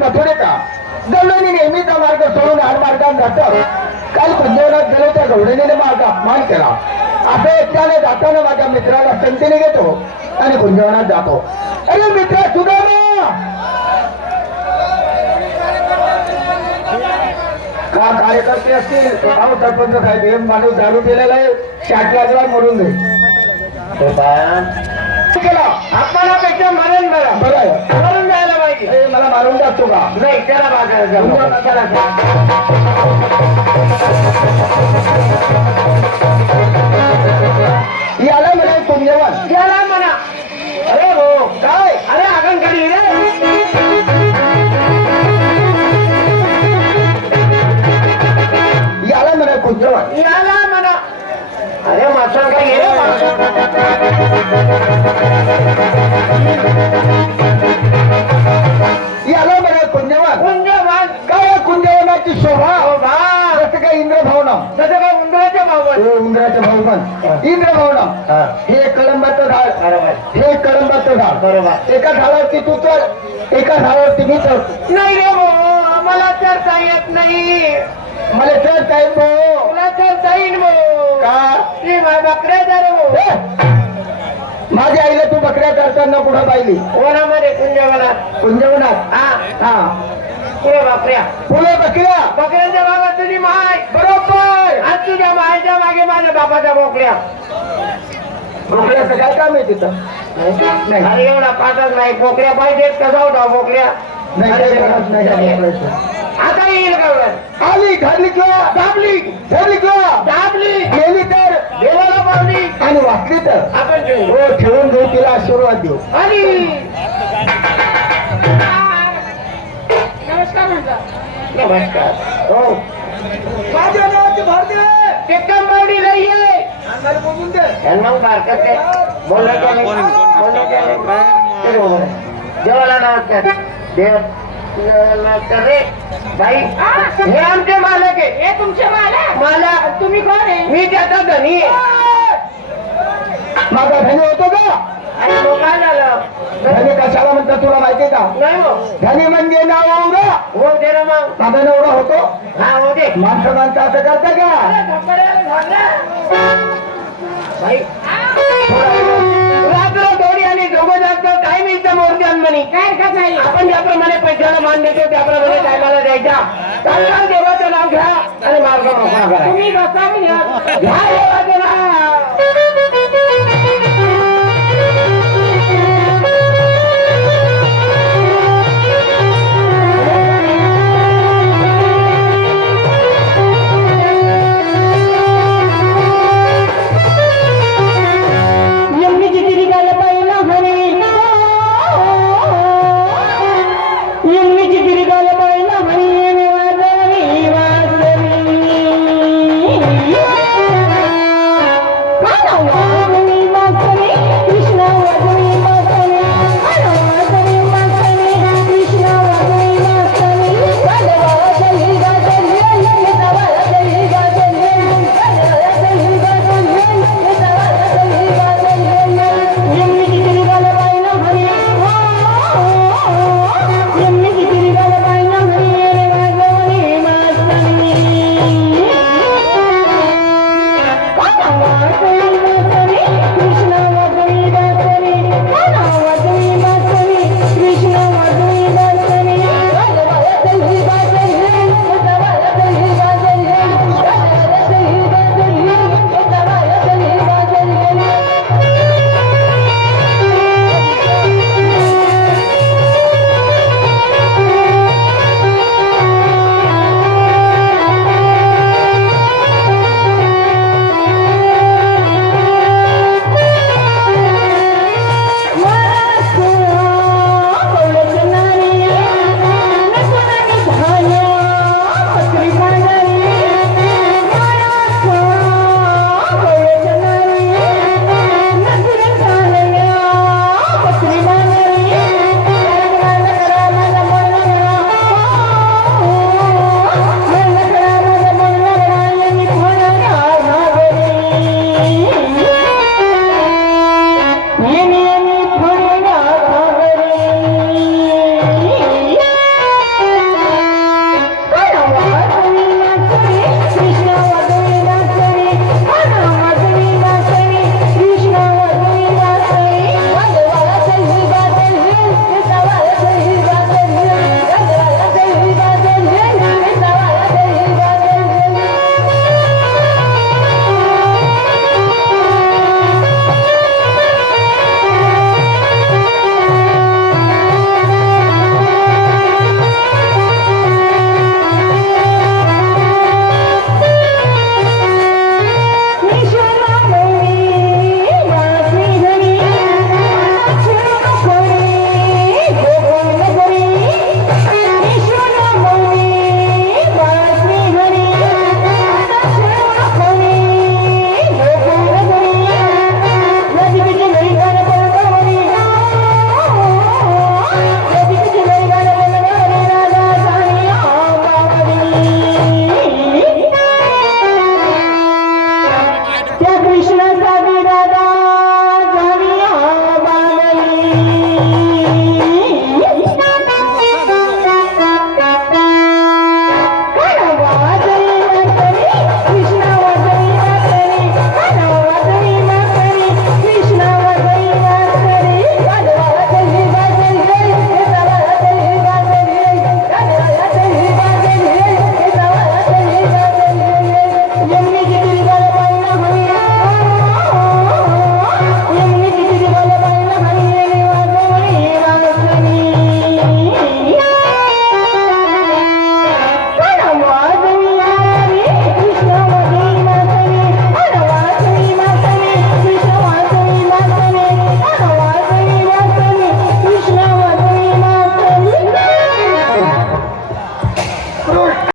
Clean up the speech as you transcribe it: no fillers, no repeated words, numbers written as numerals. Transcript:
मथुरेचा गवळणी नेहमीचा मार्ग सोडून आड मार्गाने जातात. काल कुंजवनात गेलो त्या गवळणीने माझा अपमान केला. असं एकट्याने जाताना माझ्या मित्राला संतीने घेतो आणि कुंजवनात जातो. अरे मित्र सुधारणा का कार्यकर्ते असतील गाव सरपंच साहेब हे माणूस दारू दिलेला आहे. शाट लागला मरून जाईल. आपणापेक्षा मरण बरं बरं मरून जायला पाहिजे. मला मारून टाकतो का? नाही त्याला याला म्हणा कुंजवन याला म्हणा. अरे हो काय? अरे आगनकडी रे. याला म्हणा कुंजवन याला म्हणा. अरे माणसाला काय घे याला म्हणा कुंजवन. कुंजवान काय कुंजवनाची शोभा हो बा. जसं काय इंद्र भवनम. तसं काय उंदराच्या भावन. इंद्राचं भवन इंद्र भवनम. हे कळंबाचं झाड बरोबर हे कळंबाचं झाड. बरोबर. एका झाडावरती तू चढ एका झाडावरती मी चढ. नाही रे भाऊ मला चढता येत नाही. मला चढता येत भाऊ. तुला चढता येईल भाऊ. का? ती बकऱ्या जर भाऊ. माझ्या आईला तू बकऱ्या करताना कुठं पाहिली? ओरामध्ये कुंजवनात. कुंजवनात. हा हा पुढे बकऱ्या. फुलं बकऱ्या. बकऱ्यांच्या मागे तुझी माय. बरोबर. आज तुझ्या मायच्या मागे माझ्या बापाच्या बोकड्या. बोकड्याचं काय काम आहे तिथं? नाही. अरे एवढा पाठच नाही. बोकड्या पाहिजेत कसा होता बोकड्या. नाही काही गरज नाही काही बोकड्याचं. आता येईल का? आली घातली किंवा दाबली धरली किंवा दाबली गेली तर देवाला पावली आणि वाचली तर आपण घेऊ. हो ठेवून घेऊ तिला आशीर्वाद देऊ. आणि नमस्कार म्हणता. नमस्कार. हो माझ्या नावाची भारतीय ते कंबावडी लई आहे. आम्हाला बघून दे. यांना बारकत आहे. बोललं का नाही? बोललं का नाही? ते बरोबर आहे. देवाला नमस्कार. देव नमस्कार रे बाई. हे आमचे मालक आहे. हे तुमचे मालक. मला तुम्ही कोण आहे? मी त्याचा धनी आहे. माझा धनी होतो का? आणि मग काय झालं? धनी कशाला म्हणतात तुला माहितीये का? नाही हो. धनी म्हणजे नाव औरा. हो दे ना मग. माझा नवरा होतो. हा हो दे. माणसं माणसं असं करता का? बाई रात्र थोडी आणि दोघं जास्त काय नाही त्या मोर्चात म्हणी. काय का नाही? आपण ज्याप्रमाणे पैशाला मान देतो त्याप्रमाणे टायमाला द्यायचा. काल देवाचं नाव घ्या आणि मार्ग मोकळा करा. तुम्ही बसा मी या. घ्या देवाचं नाव. पुरुष